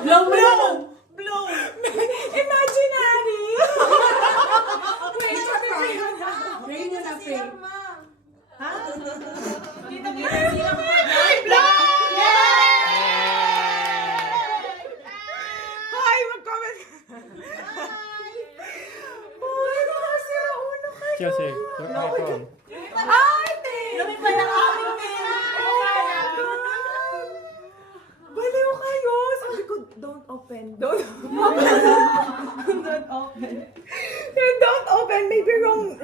Blow! Blow! Imaginary! Rain yun na pray. Ha? Dito sila mo. Hi! Mag-comment ka. Uy, nakasira ulo kayo. Chelsea, your iPhone. Ay, te! Lumipad ang aming pera. Oh my God! Baliw kayo! Sabi ko, don't open. Don't open. Don't open. Don't open. Maybe wrong.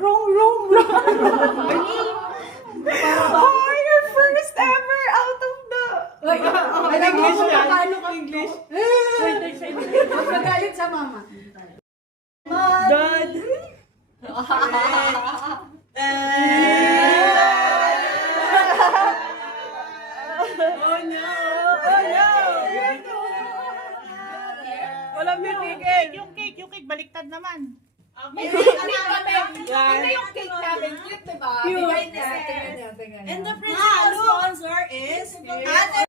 Hi! Your first ever out of the... Alam mo English kung yan. paano ka English. Huwag magalit sa mama. Dad. Oh no! Oh no! Walang mitigil. Yung cake, baliktad naman. Yan. Yan. yung cake namin. Cute, diba? Cute. Bigay niya. And the principal sponsor is Ate